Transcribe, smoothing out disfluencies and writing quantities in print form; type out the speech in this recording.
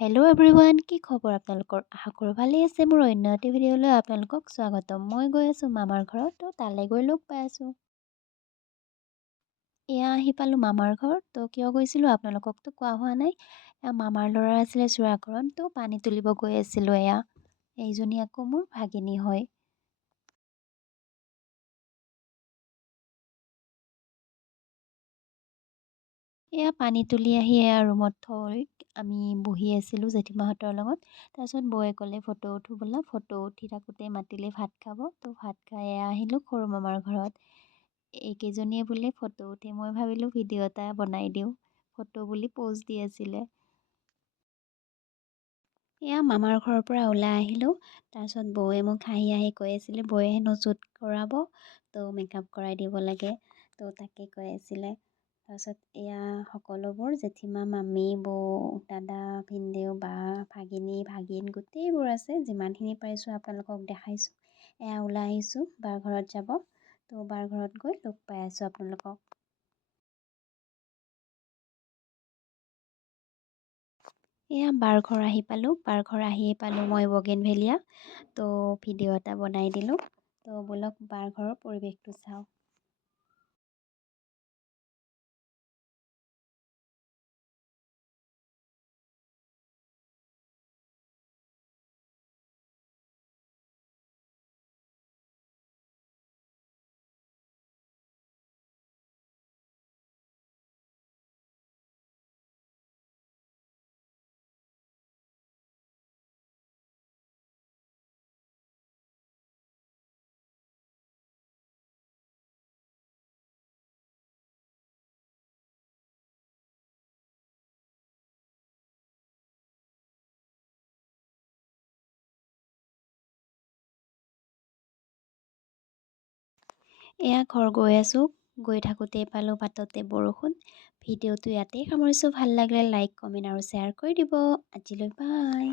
Hello' everyone, কি খবৰ আপোনালোকৰ? আশা কৰোঁ ভালেই আছে। মোৰ অন্য এটা ভিডিঅ'লৈ আপোনালোকক স্বাগতম। মই গৈ আছোঁ মামাৰ ঘৰত, তো তালৈ গৈ লগ পাই আছোঁ। এয়া আহি পালোঁ মামাৰ ঘৰ। তো কিয় গৈছিলোঁ আপোনালোককতো কোৱা হোৱা নাই। মামাৰ ল'ৰাৰ আছিলে চূড়াকৰণ, তো পানী তুলিব গৈ আছিলোঁ। এইজনী আকৌ মোৰ ভাগিনী হয়। এয়া পানী তুলি আহি ৰুমত থৈ আমি বহি আছিলোঁ জেঠীমাহঁতৰ লগত। তাৰপিছত বৌয়ে ক'লে ফটো উঠো ব'লা। ফটো উঠি থাকোঁতে মাতিলে ভাত খাব। তো ভাত খাই আহিলোঁ সৰু মামাৰ ঘৰত। এইকেইজনীয়ে বোলে ফটো উঠে। মই ভাবিলোঁ ভিডিঅ' এটা বনাই দিওঁ। ফটো বুলি প'জ দি আছিলে। এয়া মামাৰ ঘৰৰ পৰা ওলাই আহিলোঁ। তাৰপিছত বৌয়ে মোক হাঁহি হাঁহি কৈ আছিলে বৌয়ে হেনো শ্বুট কৰাব, তো মেকআপ কৰাই দিব লাগে। তো তাকে কৈ আছিলে। তাৰপিছত এয়া সকলোবোৰ জেঠীমা, মামী, বৌ, দাদা, ভিনদেউ, বা, ভাগিনী, ভাগিন গোটেইবোৰ আছে। যিমানখিনি পাৰিছোঁ আপোনালোকক দেখাইছোঁ। এয়া ওলাই আহিছোঁ বাৰ ঘৰত যাব। তো বাৰ ঘৰত গৈ লগ পাই আছোঁ আপোনালোকক। এয়া বাৰ ঘৰ আহি পালোঁ। বাৰ ঘৰ আহিয়ে পালোঁ মই বগেনভেলিয়া। তো ভিডিঅ' এটা বনাই দিলোঁ। তো ব'লক বাৰ ঘৰৰ পৰিৱেশটো চাওঁ। এয়া ঘৰ গৈ আছোঁ। গৈ থাকোঁতে পালোঁ বাটতে বৰষুণ। ভিডিঅ'টো ইয়াতেই সামৰিছোঁ। ভাল লাগিলে লাইক, কমেণ্ট আৰু শ্বেয়াৰ কৰি দিব। আজিলৈ বাই।